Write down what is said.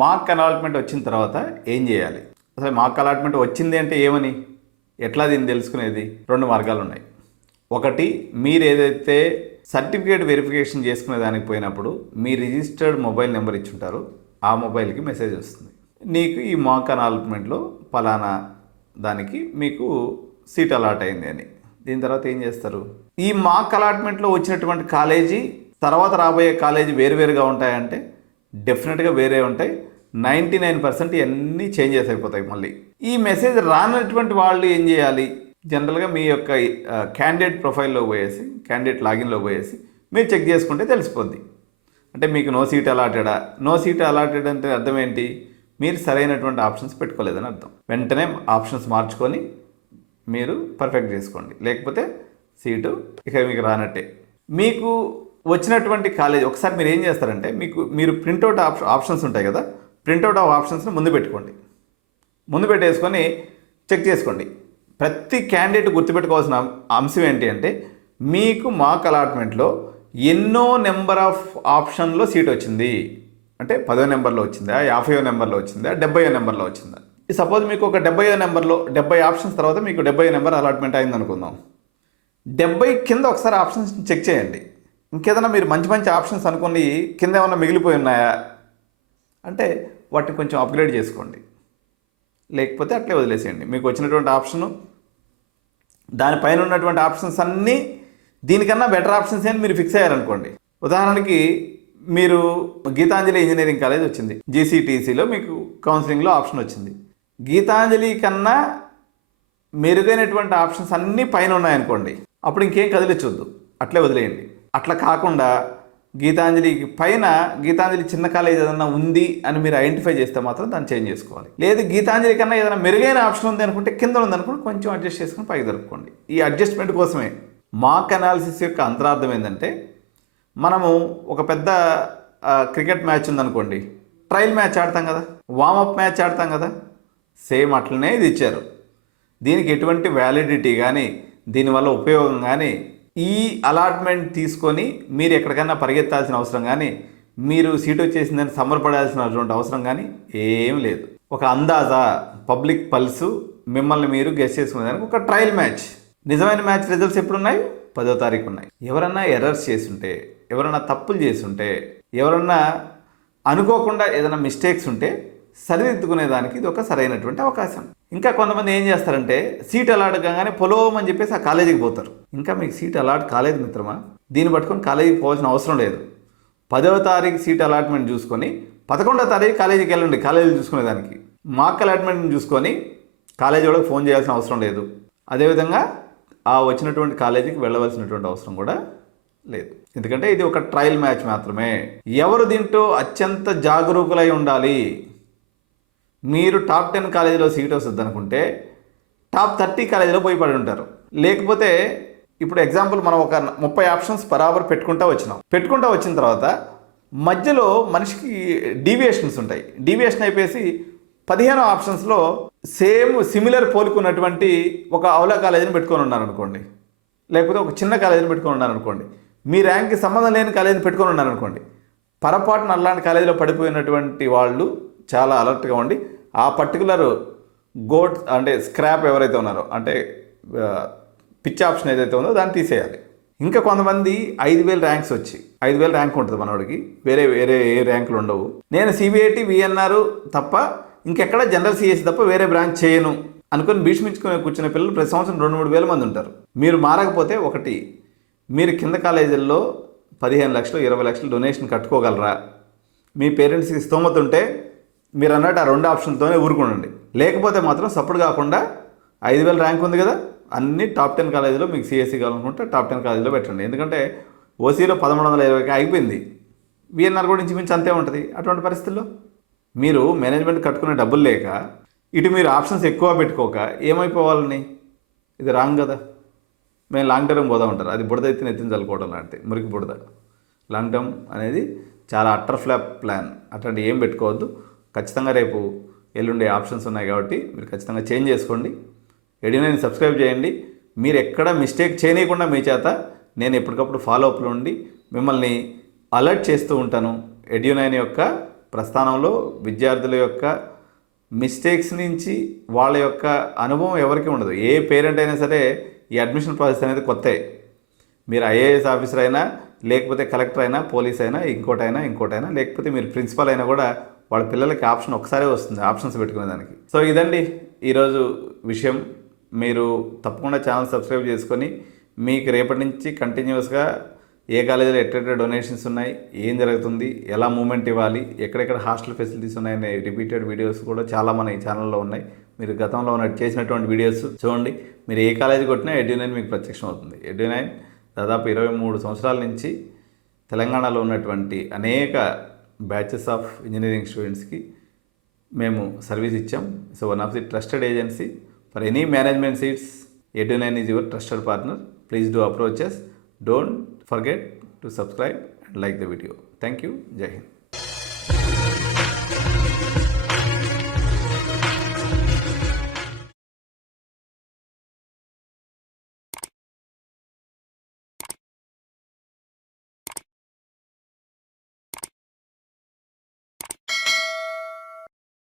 Mark allotment వచ్చిన తర్వాత ఏం చేయాలి? అసలు మార్క్ అలాట్మెంట్ వచ్చింది అంటే ఏమని, ఎట్లా దీన్ని తెలుసుకునేది? రెండు మార్గాలు ఉన్నాయి. ఒకటి, మీరు ఏదైతే సర్టిఫికేట్ వెరిఫికేషన్ చేసుకునే దానికి పోయినప్పుడు మీ రిజిస్టర్డ్ మొబైల్ నెంబర్ ఇచ్చుంటారో ఆ మొబైల్కి మెసేజ్ వస్తుంది, నీకు ఈ మార్క్ అలాట్మెంట్లో పలానా దానికి మీకు సీట్ అలాట్ అయింది అని. దీని తర్వాత ఏం చేస్తారు? ఈ మార్క్ అలాట్మెంట్లో వచ్చినటువంటి కాలేజీ తర్వాత రాబోయే కాలేజీ వేరువేరుగా ఉంటాయంటే డెఫినెట్గా వేరే ఉంటాయి. 99% అన్నీ చేంజెస్ అయిపోతాయి. మళ్ళీ ఈ మెసేజ్ రానటువంటి వాళ్ళు ఏం చేయాలి? జనరల్గా మీ యొక్క క్యాండిడేట్ ప్రొఫైల్లో పోయేసి, క్యాండిడేట్ లాగిన్లో పోయేసి మీరు చెక్ చేసుకుంటే తెలిసిపోద్ది. అంటే మీకు నో సీట్ అలాటెడా? నో సీట్ అలాటెడ్ అంటే అర్థం ఏంటి? మీరు సరైనటువంటి ఆప్షన్స్ పెట్టుకోలేదని అర్థం. వెంటనే ఆప్షన్స్ మార్చుకొని మీరు పర్ఫెక్ట్ చేసుకోండి, లేకపోతే సీటు ఇక మీకు రానట్టే. మీకు వచ్చినటువంటి కాలేజ్ ఒకసారి మీరు ఏం చేస్తారంటే, మీరు ప్రింట్అవుట్ ఆప్షన్స్ ఉంటాయి కదా, ప్రింట్అవుట్ ఆఫ్ ఆప్షన్స్ని ముందు పెట్టుకోండి. ముందు పెట్టేసుకొని చెక్ చేసుకోండి. ప్రతి క్యాండిడేట్ గుర్తుపెట్టుకోవాల్సిన అంశం ఏంటి అంటే, మీకు మార్క్ అలాట్మెంట్లో ఎన్నో నెంబర్ ఆఫ్ ఆప్షన్లో సీట్ వచ్చింది అంటే 10వ నెంబర్లో వచ్చిందా, 50వ నెంబర్లో వచ్చిందా, 70వ నెంబర్లో వచ్చిందా. సపోజ్ మీకు ఒక 70వ నెంబర్లో 70 ఆప్షన్స్ తర్వాత మీకు 70వ నెంబర్ అలాట్మెంట్ అయింది అనుకుందాం. 70 కింద ఒకసారి ఆప్షన్స్ చెక్ చేయండి. ఇంకేదైనా మీరు మంచి మంచి ఆప్షన్స్ అనుకోండి, కింద ఏమన్నా మిగిలిపోయి ఉన్నాయా అంటే వాటిని కొంచెం అప్గ్రేడ్ చేసుకోండి, లేకపోతే అట్లే వదిలేసేయండి. మీకు వచ్చినటువంటి ఆప్షను దానిపైన ఉన్నటువంటి ఆప్షన్స్ అన్నీ దీనికన్నా బెటర్ ఆప్షన్స్ అని మీరు ఫిక్స్ అయ్యారనుకోండి. ఉదాహరణకి మీరు గీతాంజలి ఇంజనీరింగ్ కాలేజ్ వచ్చింది, జీసీటీసీలో మీకు కౌన్సిలింగ్లో ఆప్షన్ వచ్చింది. గీతాంజలి కన్నా మెరుగైనటువంటి ఆప్షన్స్ అన్నీ పైన ఉన్నాయనుకోండి, అప్పుడు ఇంకేం కదిలించొద్దు, అట్లే వదిలేయండి. అట్లా కాకుండా గీతాంజలికి పైన గీతాంజలి చిన్న కాలేజ్ ఏదైనా ఉంది అని మీరు ఐడెంటిఫై చేస్తే మాత్రం దాన్ని చేంజ్ చేసుకోవాలి. లేదు గీతాంజలి కన్నా ఏదైనా మెరుగైన ఆప్షన్ ఉంది అనుకుంటే కింద ఉందనుకుంటే కొంచెం అడ్జస్ట్ చేసుకుని పైకి జరుపుకోండి. ఈ అడ్జస్ట్మెంట్ కోసమే మార్క్ అనాలిసిస్ యొక్క అంతరార్థం ఏంటంటే, మనము ఒక పెద్ద క్రికెట్ మ్యాచ్ ఉందనుకోండి, ట్రయల్ మ్యాచ్ ఆడతాం కదా, వార్మప్ మ్యాచ్ ఆడతాం కదా, సేమ్ అట్లనే ఇది ఇచ్చారు. దీనికి ఎటువంటి వ్యాలిడిటీ కానీ దీనివల్ల ఉపయోగం కానీ, ఈ అలాట్మెంట్ తీసుకొని మీరు ఎక్కడికన్నా పరిగెత్తాల్సిన అవసరం కానీ, మీరు సీట్ వచ్చేసిందని సంబరపడాల్సినటువంటి అవసరం కానీ ఏం లేదు. ఒక అందాజా పబ్లిక్ పల్సు మిమ్మల్ని మీరు గెస్ చేసుకునేదానికి ఒక ట్రయల్ మ్యాచ్. నిజమైన మ్యాచ్ రిజల్ట్స్ ఎప్పుడున్నాయి? 10వ తారీఖు ఉన్నాయి. ఎవరన్నా ఎర్రర్స్ చేసుంటే, ఎవరన్నా తప్పులు చేసుంటే, ఎవరన్నా అనుకోకుండా ఏదైనా మిస్టేక్స్ ఉంటే సరిదిద్దుకునేదానికి ఇది ఒక సరైనటువంటి అవకాశం. ఇంకా కొంతమంది ఏం చేస్తారంటే, సీట్ అలాట్ కాగానే పొలోమని చెప్పేసి ఆ కాలేజీకి పోతారు. ఇంకా మీకు సీట్ అలాట్ కాలేదు మిత్రమా, దీన్ని పట్టుకొని కాలేజీకి పోవాల్సిన అవసరం లేదు. 10వ తారీఖు సీట్ అలాట్మెంట్ చూసుకొని 11వ తారీఖు కాలేజీకి వెళ్ళండి. కాలేజీ చూసుకునేదానికి మార్క్ అలాట్మెంట్ని చూసుకొని కాలేజీ వాళ్ళకి ఫోన్ చేయాల్సిన అవసరం లేదు. అదేవిధంగా ఆ వచ్చినటువంటి కాలేజీకి వెళ్ళవలసినటువంటి అవసరం కూడా లేదు. ఎందుకంటే ఇది ఒక ట్రయల్ మ్యాచ్ మాత్రమే. ఎవరు దీంట్లో అత్యంత జాగరూకులై ఉండాలి? మీరు టాప్ 10 కాలేజీలో సీట్ వస్తుంది అనుకుంటే టాప్ 30 కాలేజీలో పోయి పడి ఉంటారు. లేకపోతే ఇప్పుడు ఎగ్జాంపుల్ మనం ఒక 30 ఆప్షన్స్ బరాబర్ పెట్టుకుంటూ వచ్చిన తర్వాత మధ్యలో మనిషికి డీవియేషన్స్ ఉంటాయి. డీవియేషన్ అయిపోయేసి 15 ఆప్షన్స్లో సిమిలర్ పోలుకున్నటువంటి ఒక అవులా కాలేజీని పెట్టుకొని ఉన్నారనుకోండి, లేకపోతే ఒక చిన్న కాలేజీని పెట్టుకొని ఉన్నారనుకోండి, మీ ర్యాంక్కి సంబంధం లేని కాలేజీని పెట్టుకొని ఉన్నారనుకోండి, పొరపాటున అలాంటి కాలేజీలో పడిపోయినటువంటి వాళ్ళు చాలా అలర్ట్గా ఉండి ఆ పర్టికులర్ గోట్ అంటే స్క్రాప్ ఎవరైతే ఉన్నారో, అంటే పిచ్ ఆప్షన్ ఏదైతే ఉందో దాన్ని తీసేయాలి. ఇంకా కొంతమంది 5,000 ర్యాంక్స్ వచ్చి 5,000 ర్యాంక్ ఉంటుంది మనవాడికి, వేరే ఏ ర్యాంకులు ఉండవు. నేను సిబిఐటి విఎన్ఆర్ తప్ప ఇంకెక్కడ జనరల్ సిఎస్సి తప్ప వేరే బ్రాంచ్ చేయను అనుకుని భీష్మించుకునే కూర్చున్న పిల్లలు ప్రతి సంవత్సరం 2-3 వేల మంది ఉంటారు. మీరు మారకపోతే ఒకటి, మీరు కింద కాలేజీల్లో 15 లక్షలు 20 లక్షలు డొనేషన్ కట్టుకోగలరా? మీ పేరెంట్స్కి స్తోమత ఉంటే మీరు అన్నట్టు ఆ 2 ఆప్షన్తోనే ఊరుకోండి. లేకపోతే మాత్రం సపోర్ట్ కాకుండా 5,000 ర్యాంక్ ఉంది కదా, అన్ని టాప్ 10 కాలేజీలో మీకు సిఎస్సి కావాలనుకుంటే టాప్ 10 కాలేజీలో పెట్టండి. ఎందుకంటే ఓసీలో 1120కి ఆగిపోయింది, విఎన్ఆర్ కూడా ఇంచుమించు అంతే ఉంటుంది. అటువంటి పరిస్థితుల్లో మీరు మేనేజ్మెంట్ కట్టుకునే డబ్బులు లేక ఇటు మీరు ఆప్షన్స్ ఎక్కువ పెట్టుకోక ఏమైపోవాలని? ఇది రాంగ్ కదా. మేము లాంగ్ టర్మ్ పోదాం ఉంటారు, అది బుడద ఎత్తిన ఎత్తిన చల్లుకోవడం లాంటిది, మురికి బుడద. లాంగ్ టర్మ్ అనేది చాలా అట్టర్ ఫ్లాప్ ప్లాన్. అట్లాంటి ఏం పెట్టుకోవద్దు. ఖచ్చితంగా రేపు ఎల్లుండే ఆప్షన్స్ ఉన్నాయి కాబట్టి మీరు ఖచ్చితంగా చేంజ్ చేసుకోండి. ఎడ్యూ9 సబ్స్క్రైబ్ చేయండి. మీరు ఎక్కడ మిస్టేక్ చేయనీయకుండా మీ చేత నేను ఎప్పటికప్పుడు ఫాలో అప్లో ఉండి మిమ్మల్ని అలర్ట్ చేస్తూ ఉంటాను. ఎడ్యూ9 యొక్క ప్రస్థానంలో విద్యార్థుల యొక్క మిస్టేక్స్ నుంచి వాళ్ళ యొక్క అనుభవం ఎవరికి ఉండదు. ఏ పేరెంట్ అయినా సరే ఈ అడ్మిషన్ ప్రాసెస్ అనేది కొత్తే. మీరు ఐఏఎస్ ఆఫీసర్ అయినా, లేకపోతే కలెక్టర్ అయినా, పోలీస్ అయినా, ఇంకోటైనా, లేకపోతే మీరు ప్రిన్సిపల్ అయినా కూడా వాళ్ళ పిల్లలకి ఆప్షన్ ఒకసారే వస్తుంది, ఆప్షన్స్ పెట్టుకునే దానికి. సో ఇదండి ఈరోజు విషయం. మీరు తప్పకుండా ఛానల్ సబ్స్క్రైబ్ చేసుకొని మీకు రేపటి నుంచి కంటిన్యూస్గా ఏ కాలేజీలో ఎట్లా డొనేషన్స్ ఉన్నాయి, ఏం జరుగుతుంది, ఎలా మూమెంట్ ఇవ్వాలి, ఎక్కడెక్కడ హాస్టల్ ఫెసిలిటీస్ ఉన్నాయనే రిపీటెడ్ వీడియోస్ కూడా చాలా మన ఈ ఛానల్లో ఉన్నాయి. మీరు గతంలో చేసినటువంటి వీడియోస్ చూడండి. మీరు ఏ కాలేజీ కొట్టినా ఎడ్యు9 మీకు ప్రత్యక్షం అవుతుంది. ఎడ్యు9 దాదాపు 23 సంవత్సరాల నుంచి తెలంగాణలో ఉన్నటువంటి అనేక బ్యాచెస్ ఆఫ్ ఇంజనీరింగ్ స్టూడెంట్స్కి మేము సర్వీస్ ఇచ్చాం. So one of the trusted agency for any management seats. ఎడ్యు9 is your trusted partner. Please do approach us. Don't forget to subscribe and like the video. Thank you. Jai Hind.